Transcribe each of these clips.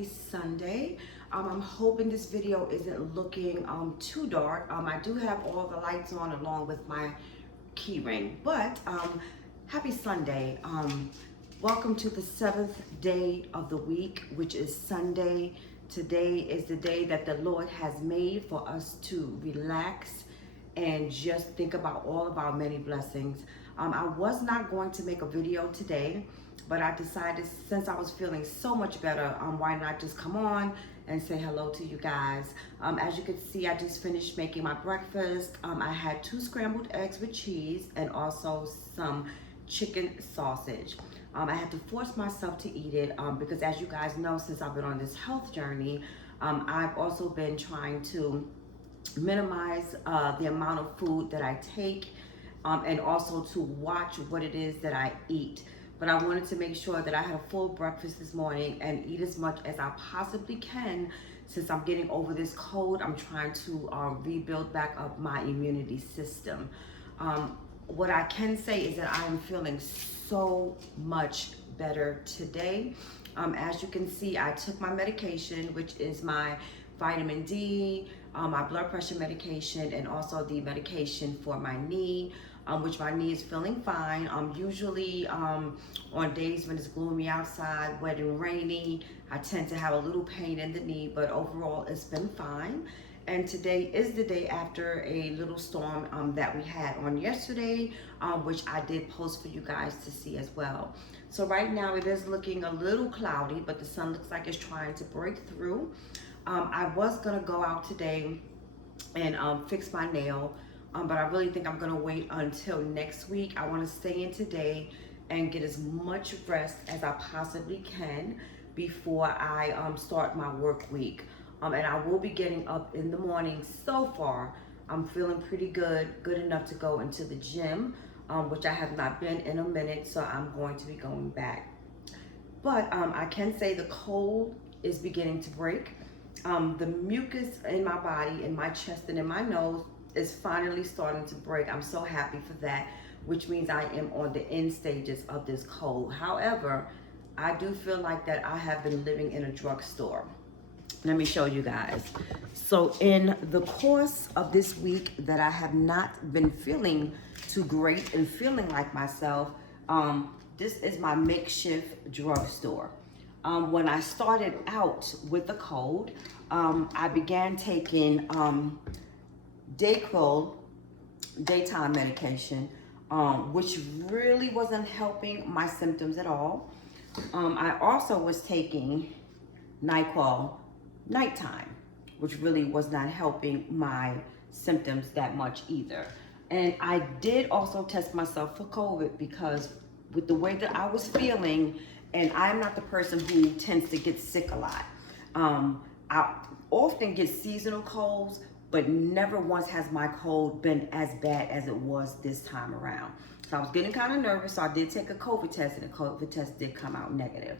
happy Sunday. I'm hoping this video isn't looking too dark. I do have all the lights on along with my key ring, but happy Sunday. Welcome to the 7th day of the week, which is Sunday. Today is the day that the Lord has made for us to relax and just think about all of our many blessings. I was not going to make a video today, but I decided since I was feeling so much better, why not just come on and say hello to you guys. As you can see, I just finished making my breakfast. I had 2 scrambled eggs with cheese and also some chicken sausage. I had to force myself to eat it because, as you guys know, since I've been on this health journey, I've also been trying to minimize the amount of food that I take and also to watch what it is that I eat. But I wanted to make sure that I had a full breakfast this morning and eat as much as I possibly can. Since I'm getting over this cold, I'm trying to rebuild back up my immunity system. What I can say is that I am feeling so much better today. As you can see, I took my medication, which is my vitamin D, my blood pressure medication, and also the medication for my knee, which my knee is feeling fine. Usually on days when it's gloomy outside, wet and rainy, I tend to have a little pain in the knee, but overall it's been fine. And today is the day after a little storm that we had on yesterday, which I did post for you guys to see as well. So right now it is looking a little cloudy, but the sun looks like it's trying to break through. I was gonna go out today and fix my nail, but I really think I'm gonna wait until next week. I wanna stay in today and get as much rest as I possibly can before I start my work week. And I will be getting up in the morning. So far, I'm feeling pretty good enough to go into the gym, which I have not been in a minute, so I'm going to be going back. But I can say the cold is beginning to break. The mucus in my body, in my chest and in my nose is finally starting to break. I'm so happy for that, which means I am on the end stages of this cold. However, I do feel like that I have been living in a drugstore. Let me show you guys. So in the course of this week that I have not been feeling too great and feeling like myself, this is my makeshift drugstore. When I started out with the cold, I began taking Dayquil, daytime medication, which really wasn't helping my symptoms at all. I also was taking NyQuil nighttime, which really was not helping my symptoms that much either. And I did also test myself for COVID because with the way that I was feeling, and I'm not the person who tends to get sick a lot. I often get seasonal colds, but never once has my cold been as bad as it was this time around. So I was getting kind of nervous, so I did take a COVID test, and the COVID test did come out negative.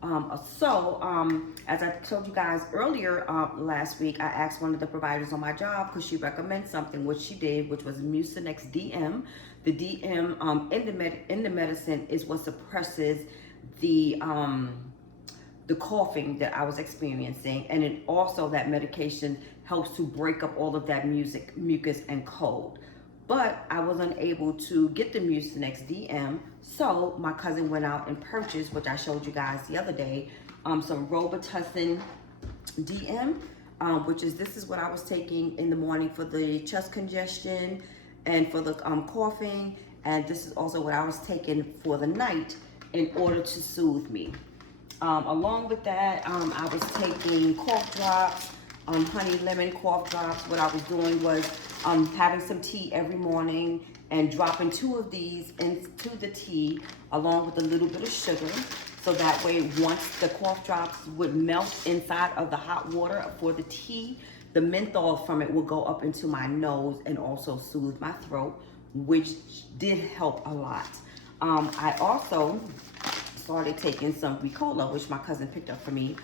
As I told you guys earlier last week, I asked one of the providers on my job, could she recommend something, which she did, which was Mucinex DM. The DM in the medicine is what suppresses the coughing that I was experiencing, and it also, that medication helps to break up all of that mucus and cold. But I was unable to get the Mucinex DM, so my cousin went out and purchased, which I showed you guys the other day, some Robitussin DM, this is what I was taking in the morning for the chest congestion and for the coughing, and this is also what I was taking for the night in order to soothe me. Along with that, I was taking cough drops, honey lemon cough drops. What I was doing was having some tea every morning and dropping 2 of these into the tea along with a little bit of sugar. So that way, once the cough drops would melt inside of the hot water for the tea, the menthol from it will go up into my nose and also soothe my throat, which did help a lot. I also started taking some Ricola, which my cousin picked up for me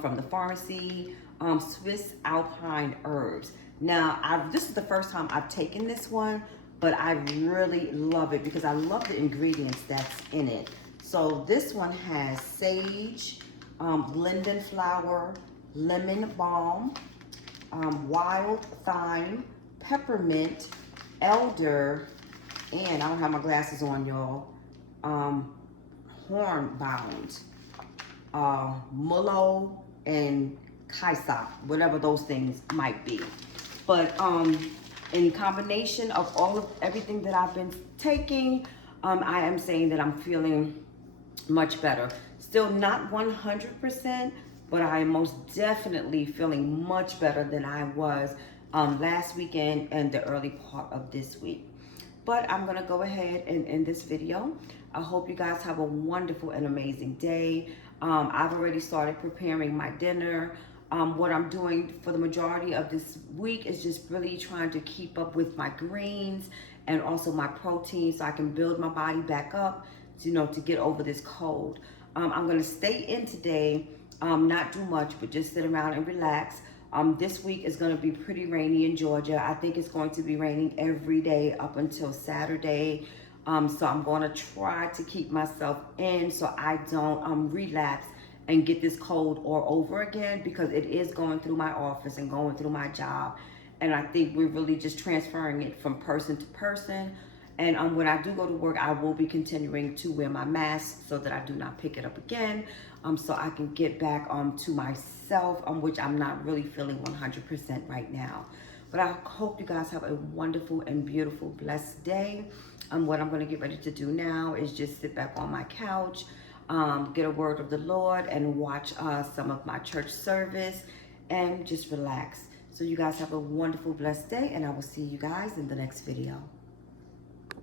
from the pharmacy, Swiss Alpine Herbs. Now, this is the first time I've taken this one, but I really love it because I love the ingredients that's in it. So this one has sage, linden flower, lemon balm, wild thyme, peppermint, elder, and I don't have my glasses on, y'all, hornbound, mullo, and kaisa, whatever those things might be. But in combination of everything that I've been taking, I am saying that I'm feeling much better. Still not 100%, but I am most definitely feeling much better than I was last weekend and the early part of this week. But I'm gonna go ahead and end this video. I hope you guys have a wonderful and amazing day. I've already started preparing my dinner. What I'm doing for the majority of this week is just really trying to keep up with my greens and also my protein so I can build my body back up, you know, to get over this cold. I'm gonna stay in today, not do much, but just sit around and relax. This week is gonna be pretty rainy in Georgia. I think it's going to be raining every day up until Saturday. So I'm gonna try to keep myself in so I don't relapse and get this cold all over again, because it is going through my office and going through my job. And I think we're really just transferring it from person to person. And when I do go to work, I will be continuing to wear my mask so that I do not pick it up again, so I can get back to myself, which I'm not really feeling 100% right now. But I hope you guys have a wonderful and beautiful, blessed day. What I'm going to get ready to do now is just sit back on my couch, get a word of the Lord, and watch some of my church service and just relax. So you guys have a wonderful, blessed day, and I will see you guys in the next video.